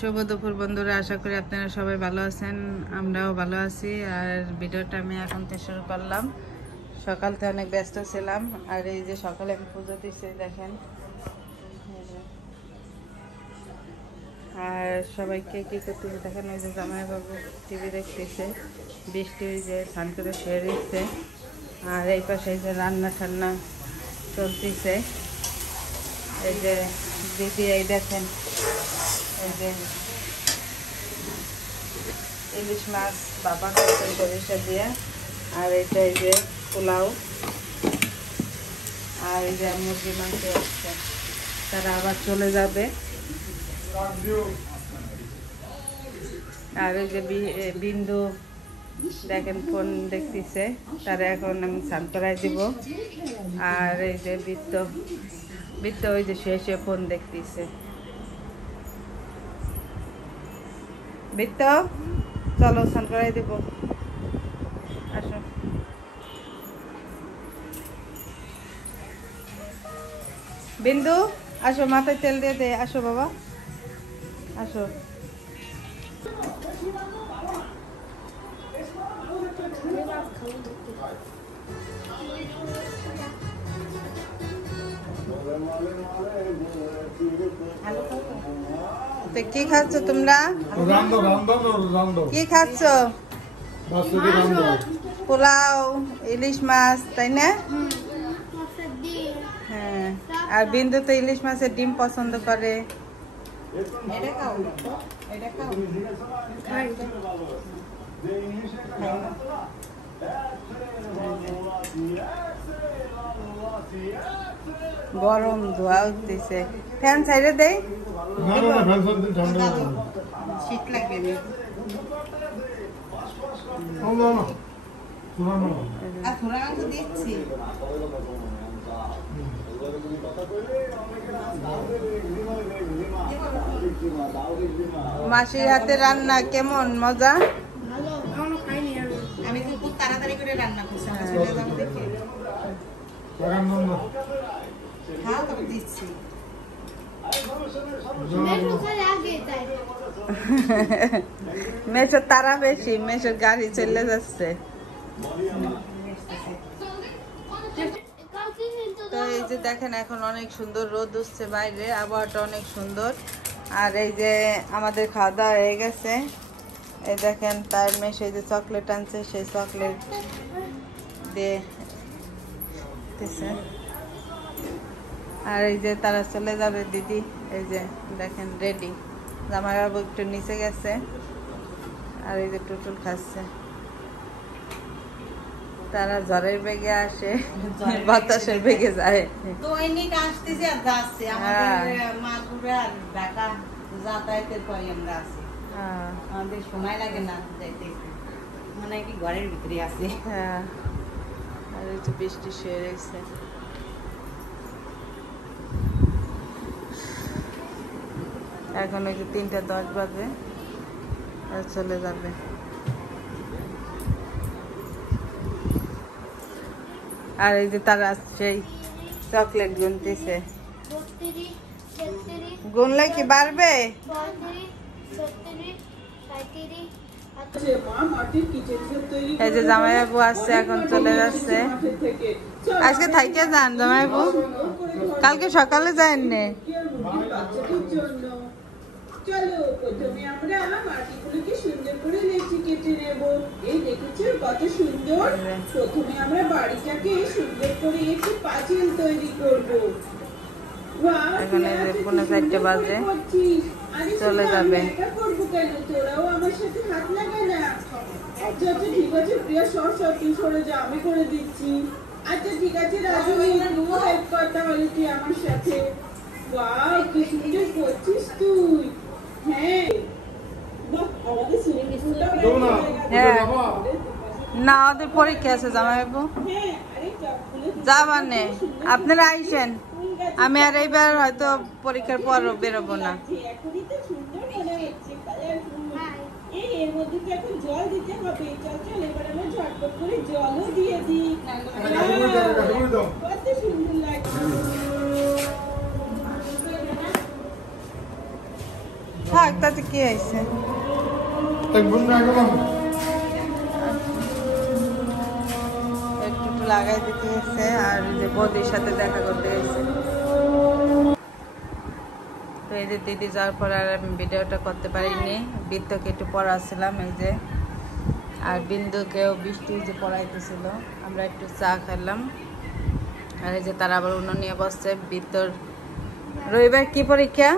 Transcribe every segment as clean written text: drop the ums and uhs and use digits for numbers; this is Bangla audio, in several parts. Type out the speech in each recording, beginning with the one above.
শুভ দুপুর বন্ধুরা, আশা করি আপনারা সবাই ভালো আছেন, আমরাও ভালো আছি। আর ভিডিওটা আমি এখন থেকে শুরু করলাম। সকাল থেকে অনেক ব্যস্ত ছিলাম। আর এই যে সকালে আমি পুজো দিচ্ছি দেখেন। আর সবাইকে কি করতেছে দেখেন, ওই যে জামাইবাবু টিভি দেখতেছে, বৃষ্টি ওই যে স্নান করে শুয়ে দিচ্ছে। আর এই পাশে এই যে রান্না ঠান্না চলতেছে। এই যে দিদি এই দেখেন, এই যে ইলিশ মাছ বাবা করছেন সরিষা দিয়ে। আর এটা এই যে পোলাও। আর এই যে মুরগি মাংস আসছে, তারা আবার চলে যাবে। আর এই যে বিন্দু দেখেন ফোন দেখতেছে, তারা এখন আমি স্নান করাই দিব। আর এই যে বৃত্ত ওই যে শুয়ে ফোন দেখতেছে। বৃত্ত চলো স্নান করাই দেব, আসো। বিন্দু আসো, মাথায় তেল দিয়ে দে, আসো বাবা আসো। তো কি খাচ্ছ তোমরা? কি খাচ্ছ? পোলাও, ইলিশ মাছ, তাই না? হ্যাঁ, আর বিন্দু তো ইলিশ মাছের ডিম পছন্দ করে। গরম ধোয়া উঠতেছে, ফ্যান ছাইড়ে দেয়, শীত লাগবে। দিচ্ছি মাসির হাতে রান্না কেমন মজা? আমি তো খুব তাড়াতাড়ি করে রান্না করছি, দিচ্ছি। মেশোর তারা বেশি, মেশোর গাড়ি চলে যাচ্ছে। তো এই যে দেখেন এখন অনেক সুন্দর রোদ উঠছে বাইরে, আবহাওয়াটা অনেক সুন্দর। আর এই যে আমাদের খাওয়া দাওয়া হয়ে গেছে। এই দেখেন তার মেয়ে সেই যে চকলেট আনছে, সেই চকলেট দিয়ে দিতেছে। আর এই যে তারা চলে যাবে দিদি, এই যে দেখেন রেডি। জামাইবাবু একটু নিচে গেছে, আর এই যে টুটুল খাচ্ছে। তারা ঝড়ের বেগে আসে, বাতাসের বেগে যায়। তো আসতেছে আর যাচ্ছে, যাতায়াতের পরে আমরা আছি, আমাদের সময় লাগে না যাইতে, মানে কি ঘরের ভিতরে আছে। হ্যাঁ, আর এই তো বৃষ্টি শুয়ে রয়েছে। এখন ওই যে 3:10 বাজে, আর চলে যাবে। আর এই যে তারা সেই চকলেট গুনতেছে, গুনলে কি বাড়বে? এই যে জামাইবাবু আসছে, এখন চলে যাচ্ছে। আজকে থাইকে যান জামাইবাবু, কালকে সকালে যান নে। চলো প্রথমে আমরা মাটিগুলোকে সুন্দর করে লেচি কেটে নেব। এই দেখেছো কত সুন্দর। প্রথমে আমরা বাড়িটাকে সুন্দর করে একটু পাঁচিল তৈরি করব। এখানে 4:30 বাজে চলে যাবে। করবো কেন, তোরাও আমার সাথে হাত লাগা না। আচ্ছা আচ্ছা ঠিক আছে প্রিয়া, সব তুই সরে যা, আমি করে দিচ্ছি। আচ্ছা ঠিক আছে রাজু, তুই হেল্প কর তাহলে তুই আমার সাথে। ওয়াও কি সুন্দর করছিস তুই। হ্যাঁ না, ওদের পরীক্ষা আছে জামাইবাবু, যাবানে আপনারা আইসেন। আমি আর এইবার হয়তো পরীক্ষার পর বেরোবো না। এর মধ্যে তো এখন জল দিতে হবে। চল চল এবার আমরা ঝটপট করে জলও দিয়ে দিই। কত সুন্দর লাগছে। থাক তাতে কি হয়েছে। একটু লাগাই দিতে গেছে আর যে বৌদির সাথে দেখা করতে গেছে। তো এই যে দিদি যাওয়ার পর আর আমি ভিডিওটা করতে পারিনি। বৃত্তকে একটু পড়াচ্ছিলাম এই যে, আর বিন্দুকেও বৃষ্টি যে পড়াইতেছিল। আমরা একটু চা খেলাম আর এই যে তারা আবার অন্য নিয়ে বসছে। বৃত্তর রবিবার কি পরীক্ষা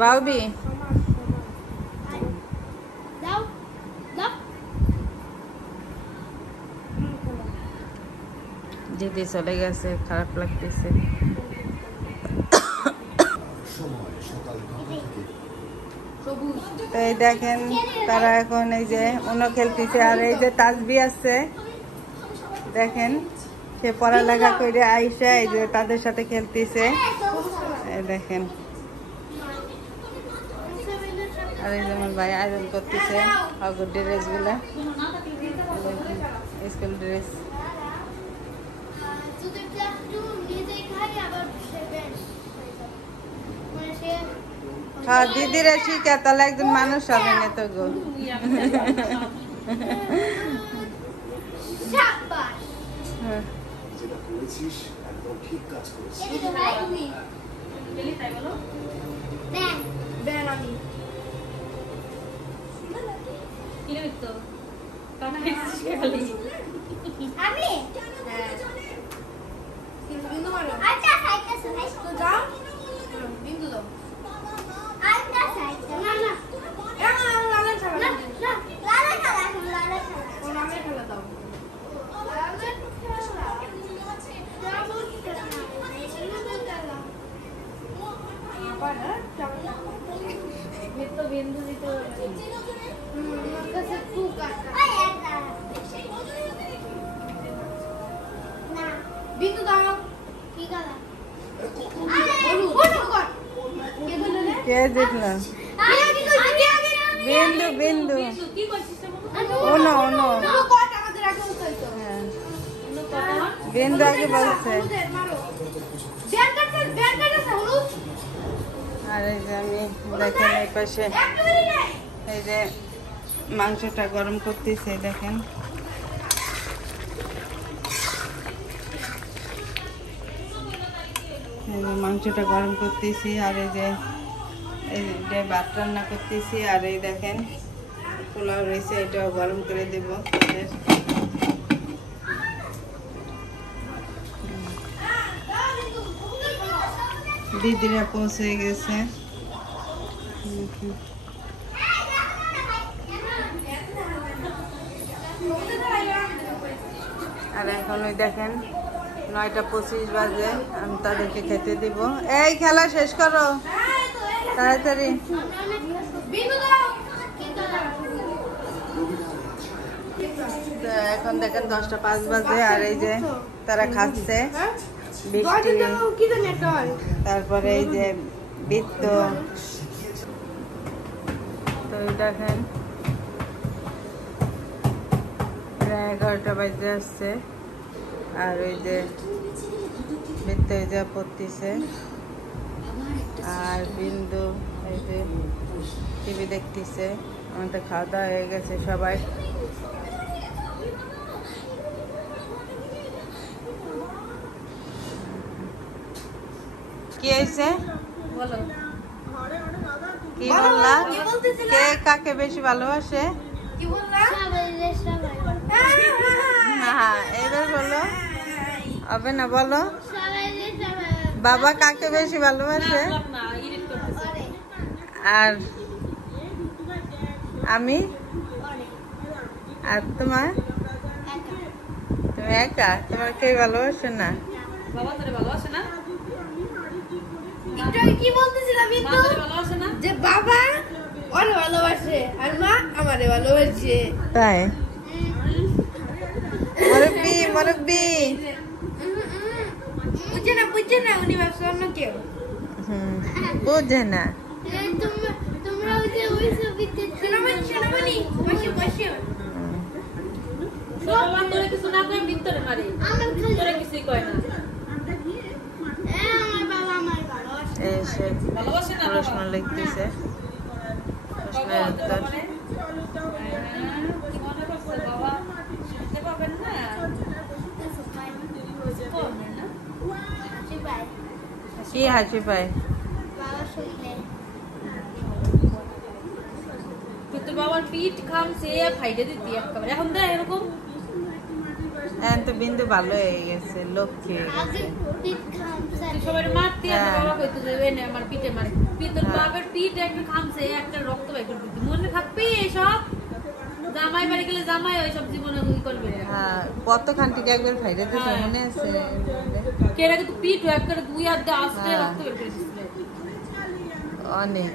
বাউবি? দিদি চলে গেছে, খারাপ লাগতেছে। তো এই দেখেন তারা এখন এই যে অন্য খেলতেছে আর এই যে তাসবি আছে দেখেন, সে পড়ালেখা করে আইসা এই যে তাদের সাথে খেলতেছে দেখেন। আর এই যেমন ভাই আয়োজন করতেছে আগের ড্রেস গুলা, স্কুল ড্রেস। হ্যাঁ দিদিরা শিখা তাহলে একজন মানুষ হবে না তো গো। কে জিতলো? বিন্দু বিন্দু ওনো ওনো বিন্দু আগে বলছে। আর এই যে আমি দেখেন এই পাশে এই যে মাংসটা গরম করতেছে দেখেন। মাংসটা গরম করতেছি আর এই যে ভাত রান্না করতেছি আর এই দেখেন পোলাও রয়েছে, এটাও গরম করে দেব। দিদিরা পৌঁছে গেছে। আর এখন ওই দেখেন 9:25 বাজে, আমি তাদেরকে খেতে দিব। এই খেলা শেষ করো তাড়াতাড়ি। এখন দেখেন 10:05 বাজে আর এই যে তারা খাচ্ছে বৃষ্টি, তারপরে এই যে বৃত্ত। তো দেখেন 11টা বাজে আসছে আর ওই যে বৃত্ত এই যে পড়তেছে আর বিন্দু এই যে টিভি দেখতেছে। আমাদের খাওয়া দাওয়া হয়ে গেছে সবাই। কি হয়েছে বলো, কি বললা? কে কাকে বেশি ভালোবাসে? হ্যাঁ এবার বলো, হবে না বলো। বাবা কাকে বেশি ভালোবাসে? আর আমি? আর তোমার? তুমি একা? তোমার কেউ ভালোবাসে না? বাবা তোরে ভালোবাসে না? কি বলতেছিলাম যে বাবা ওরে ভালোবাসে আর মা আমারে ভালোবাসে। তাই? মুরব্বি মুরব্বি বুঝে না উনি ভাবছে অন্য কেউ। বুঝে না। তোমরা ওই ছবিতে শোনাবনি বসে বসে বাবা তোরে কিছু না কই ভিতরে মারে আমার তোরে কিছু কয় না। আমার বাবা আমার ভালোবাসে। এসে প্রশ্ন লিখতেছে। চলো তাহলে। কি হাসি পায়? তুই তোর বাবার পিঠ খামছে ফাইটে দিতি একেবারে, এখন দেখ এরকম। এখন তো বিন্দু ভালো হয়ে গেছে, লক্ষ্মী হয়ে গেছে। তুই সবাই মারতি, আমার বাবা কইতো যে এনে আমার পিঠে মারে। তুই তোর বাবার পিঠ একটা খামছে, একটা রক্ত বের করে দিতি। মনে থাকবি এসব? জামাই বাড়ি গেলে জামাই ওই সব জীবনে করবে। হ্যাঁ, কত খানটিকে একবার ফাইটে দিতে মনে আছে? কেরা কিন্তু পিঠ একটা দুই হাত দিয়ে আস্তে রক্ত বের করে দিছিল। অনেক।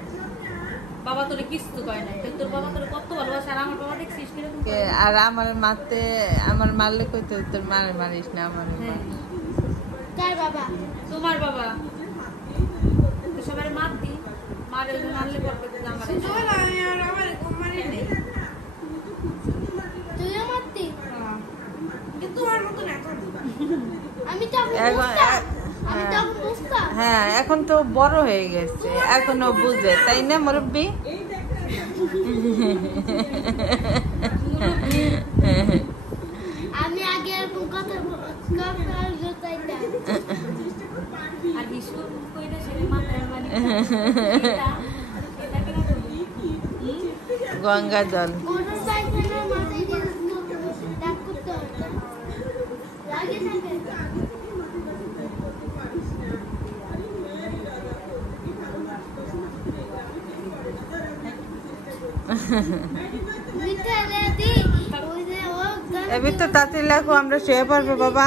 বাবা তোরে কিছু কয় না, তোর বাবা তোরে কত ভালোবাসে। আর আমার বাবা দেখছিস কিরকম। আর আমার মারতে, আমার মারলে কইতো তোর মারিস না আমার। কার বাবা? তোমার বাবা তো সবাই মারতি, মারলে পড়বে যে আমার তুইও মারতি? কিন্তু আর মতো না এখন। আমি তখন বুঝতাম। হ্যাঁ, এখন তো বড় হয়ে গেছে, এখনো বুঝে, তাই না মুরব্বি? আমি আগে এরকম কথা চাইতাম। আর বিষ্ণু কইলে সেটা মাথায় মানে এটা কেন গঙ্গা জল। কোনো চাইতে না, মাথায় দিয়ে ডাক করতে হতো। লাগে থাকে। এবার তো তাতে লেখো, আমরা শুয়ে পড়বো বাবা।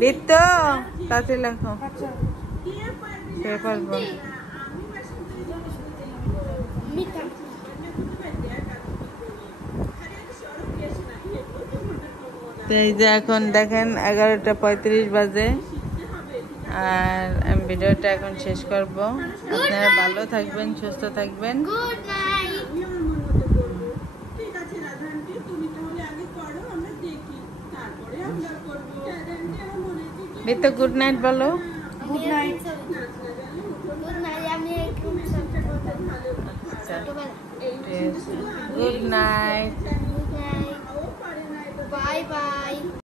বৃত্ত তাতে লেখো, শুয়ে পড়বো। এই যে এখন দেখেন 11:35 বাজে, আর আমি ভিডিওটা এখন শেষ করব। আপনারা ভালো থাকবেন, সুস্থ থাকবেন। Good night. আমি আমার মন মতো করবো। ঠিক আছে রাধানটি, তুমি তাহলে আগে করো, আমরা দেখি, তারপরে আমরা করবো। রাধানটি আমার মনে থেকে বৃত্ত গুড নাইট বলো। Good night. নাচ না জানলে উঠো না। Good night. আমি একটু ভালো ছোটবেলা। Good night. Good night. পারে না এটা বাই বাই।